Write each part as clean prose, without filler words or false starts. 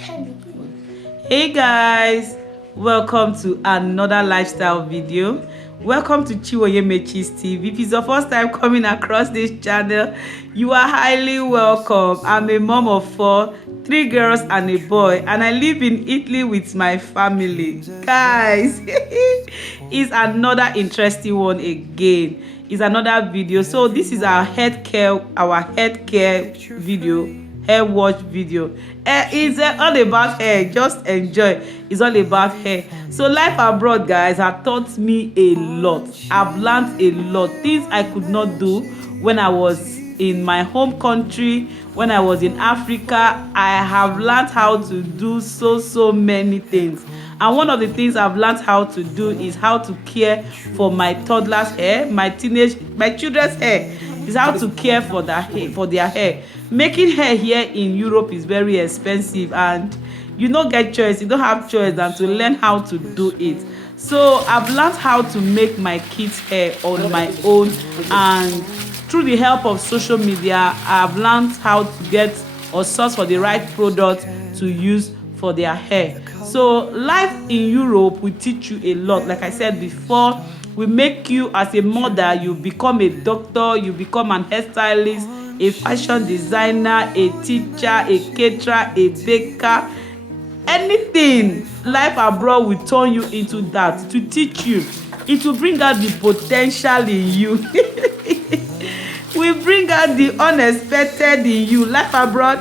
Hey guys, welcome to another lifestyle video. Welcome to Chiwoyemechi's TV. If it's your first time coming across this channel, you are highly welcome. I'm a mom of 4, 3 girls and a boy, and I live in Italy with my family. Guys, it's another interesting one again. It's another video. So this is our head care video, hair wash video. It's all about hair. Just enjoy. It's all about hair. So life abroad, guys, have taught me a lot. I've learned a lot, things I could not do when I was in my home country. When I was in Africa, I have learned how to do so many things. And one of the things I've learned how to do is how to care for my toddler's hair, my children's hair. Is how to care for their hair. Making hair here in Europe is very expensive, and you don't get choice. You don't have choice than to learn how to do it. So I've learned how to make my kids' hair on my own, and through the help of social media, I've learned how to get or source for the right product to use for their hair. So life in Europe will teach you a lot. Like I said before, we make you, as a mother, you become a doctor, you become an hairstylist, a fashion designer, a teacher, a caterer, a baker, anything. Life abroad will turn you into that to teach you. It will bring out the potential in you. We bring out the unexpected in you. Life abroad,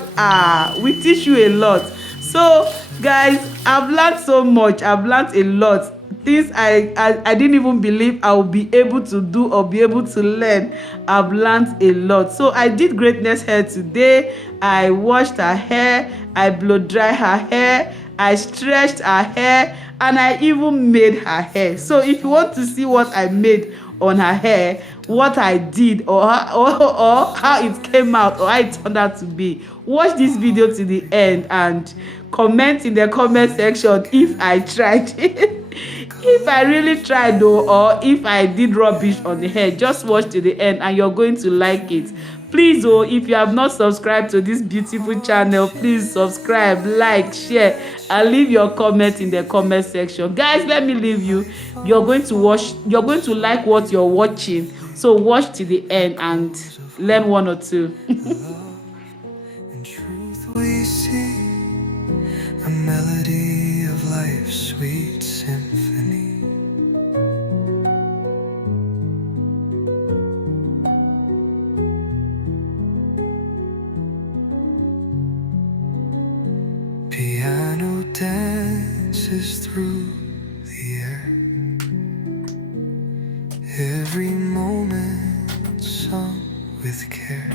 we teach you a lot. So guys, I've learned so much. I've learned a lot, things I didn't even believe I would be able to do or be able to learn. I've learned a lot. So I did Greatness hair today. I washed her hair, I blow dry her hair, I stretched her hair, and I even made her hair. So if you want to see what I made on her hair, what I did, or how it came out, or how it turned out to be, watch this video to the end and comment in the comment section if I tried. If I really tried though, or if I did rubbish on the hair, just watch to the end and you're going to like it. Please if you have not subscribed to this beautiful channel, please subscribe, like, share, and leave your comment in the comment section. Guys, let me leave you. You're going to like what you're watching. So watch to the end and learn one or two. In truth we see a melody of life's sweet symphony. Piano dances through the air, every moment sung with care.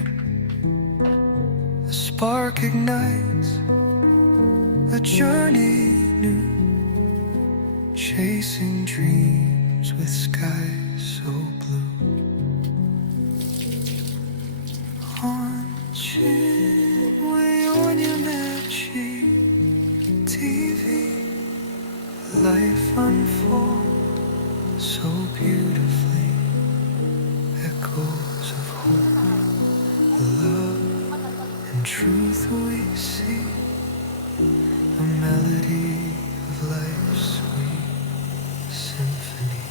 A spark ignites a journey new, chasing dreams with skies so blue. On Chiwoyemechi TV, life unfolds so beautifully. Echoes of hope, love, and truth we see. A melody of life's sweet symphony.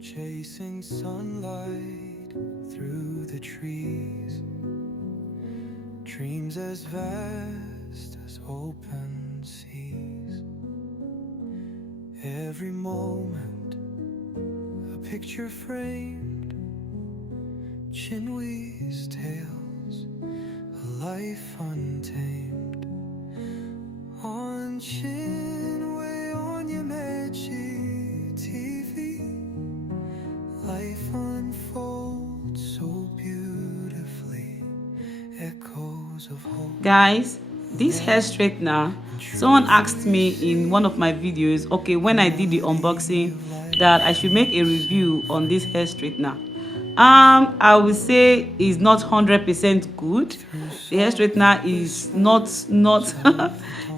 Chasing sunlight through the trees, dreams as vast as open seas. Every moment a picture framed, Chinwee's tales, a life untamed. On Chiwoyemechi TV, life unfolds so beautifully. Echoes of hope. Guys, this hair straightener, someone asked me in one of my videos, okay, when I did the unboxing, that I should make a review on this hair straightener. I would say it's not 100% good. The hair straightener is not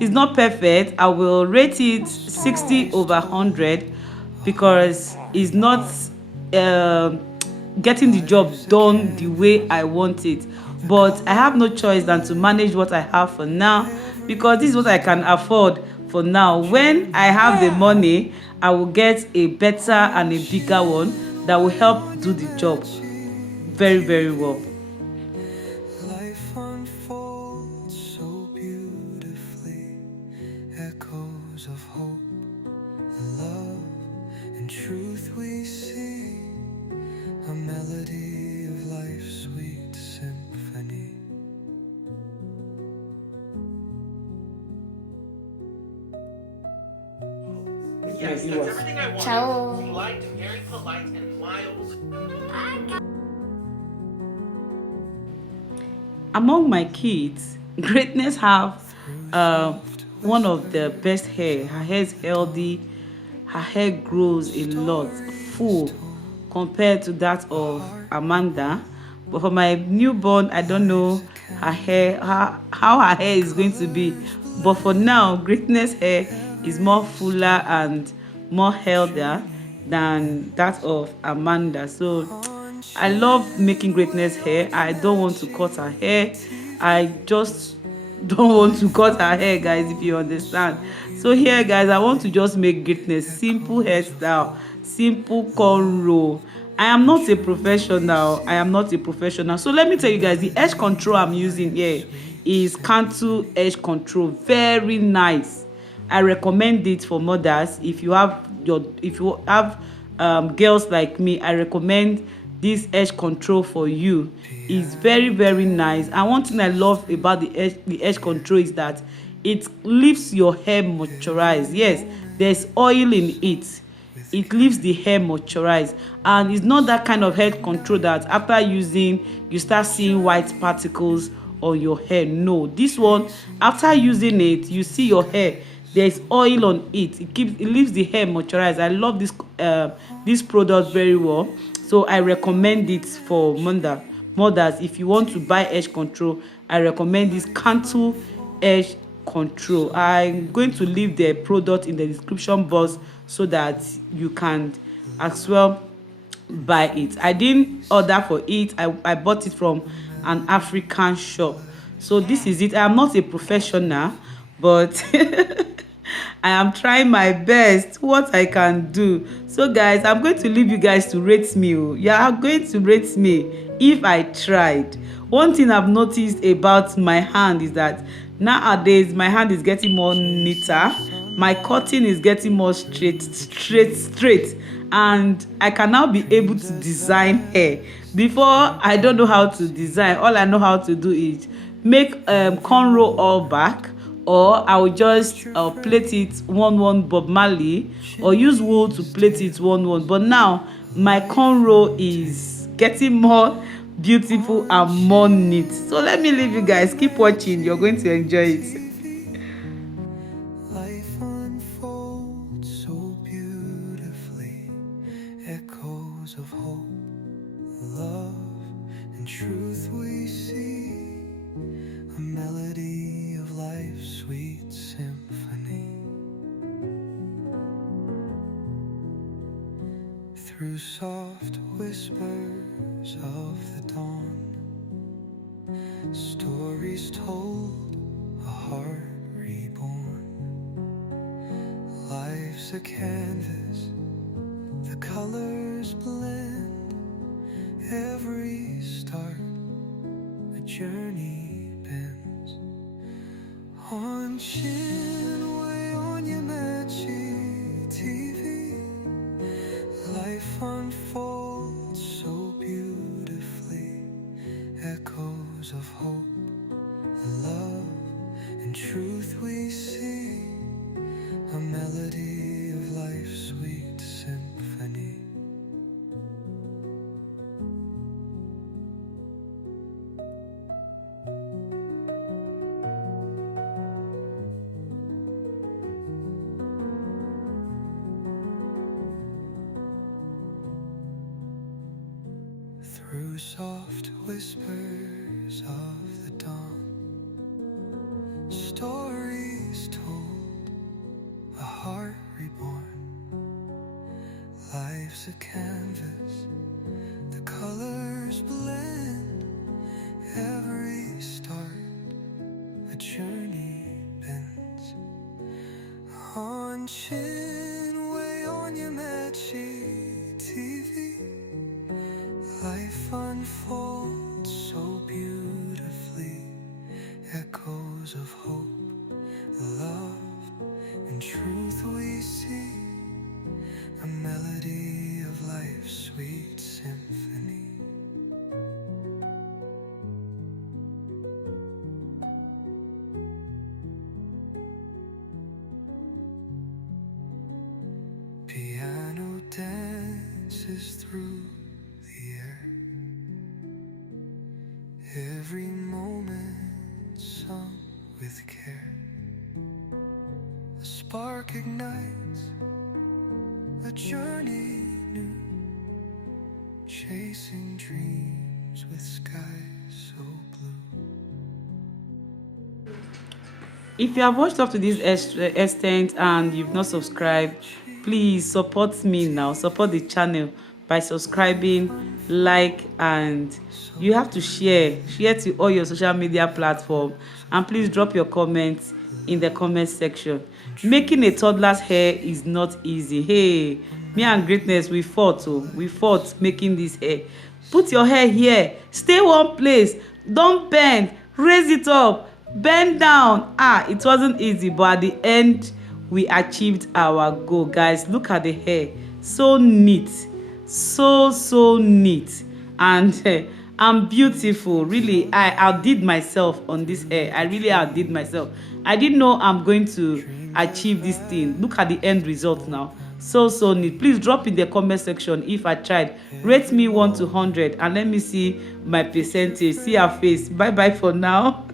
It's not perfect. I will rate it 60 over 100 because it's not um getting the job done the way I want it. But I have no choice than to manage what I have for now because this is what I can afford for now. When I have the money, I will get a better and a bigger one that will help do the job very, very well. Life unfolds so beautifully, echoes of hope, love, and truth we see, a melody of life's sweet symphony. Yes, that's everything I wanted. Ciao. Polite, very polite, and mild. Among my kids, Greatness have one of the best hair. Her hair is healthy. Her hair grows a lot, full, compared to that of Amanda. But for my newborn, I don't know her hair, how her hair is going to be. But for now, Greatness hair is more fuller and more healthier than that of Amanda. So I love making Greatness hair. I don't want to cut her hair. I just don't want to cut her hair, guys, if you understand. So here, guys, I want to just make Greatness simple hairstyle, simple cornrow. I am not a professional. I am not a professional. So let me tell you guys, the edge control I'm using here is Cantu edge control. Very nice. I recommend it for mothers. If you have girls like me, I recommend this edge control for you. It's very, very nice. And one thing I love about the edge control is that it leaves your hair moisturized. Yes, there's oil in it. It leaves the hair moisturized, and it's not that kind of hair control that after using you start seeing white particles on your hair. No, this one, after using it, you see your hair, there's oil on it. It leaves the hair moisturized. I love this product very well. So I recommend it for mothers. If you want to buy edge control, I recommend this Cantu edge control. I'm going to leave the product in the description box so that you can as well buy it. I didn't order for it. I bought it from an African shop. So this is it. I am not a professional, but I am trying my best what I can do. So guys, I'm going to leave you guys to rate me. You are going to rate me if I tried. One thing I've noticed about my hand is that nowadays my hand is getting more neater. My cutting is getting more straight, and I can now be able to design hair. Before, I don't know how to design. All I know how to do is make cornrow all back, or I will just plait it one Bob Marley, or use wool to plait it one. But now my cornrow is getting more beautiful and more neat. So let me leave you guys. Keep watching. You're going to enjoy it. Life unfolds so beautifully, echoes of hope, love, and truth we see, a melody of life's sweet symphony. Through soft whispers of the dawn, stories told, a heart reborn. Life's a canvas, the colors blend. Every start, a journey bends. On Chinway, on Yamachi TV, life unfolds so beautifully. Echoes of hope, love, and truth we see, a melody of life's sweet symphony. Through soft whispers of the dawn, stories life's a canvas, the colors blend. Every start, a journey bends. On Chinway on Yamachi TV, life unfolds so beautifully. Echoes of hope, love, and truth we see. A melody of life's sweet symphony. Piano dances through the air. Every moment sung with care. A spark ignites a journey new, chasing dreams with skies so blue. If you have watched up to this extent and you've not subscribed, please support me now. Support the channel by subscribing, like, and you have to share to all your social media platforms. And please drop your comments in the comment section. Making a toddler's hair is not easy. Hey, me and Greatness, we fought making this hair. Put your hair here, stay one place, don't bend, raise it up, bend down. It wasn't easy, but at the end we achieved our goal. Guys, look at the hair, so neat, so neat, and I'm beautiful. Really, I outdid myself on this hair. I really outdid myself. I didn't know I'm going to achieve this thing. Look at the end result now. So neat. Please drop in the comment section if I tried. Rate me 1 to 100 and let me see my percentage. See her face. Bye bye for now.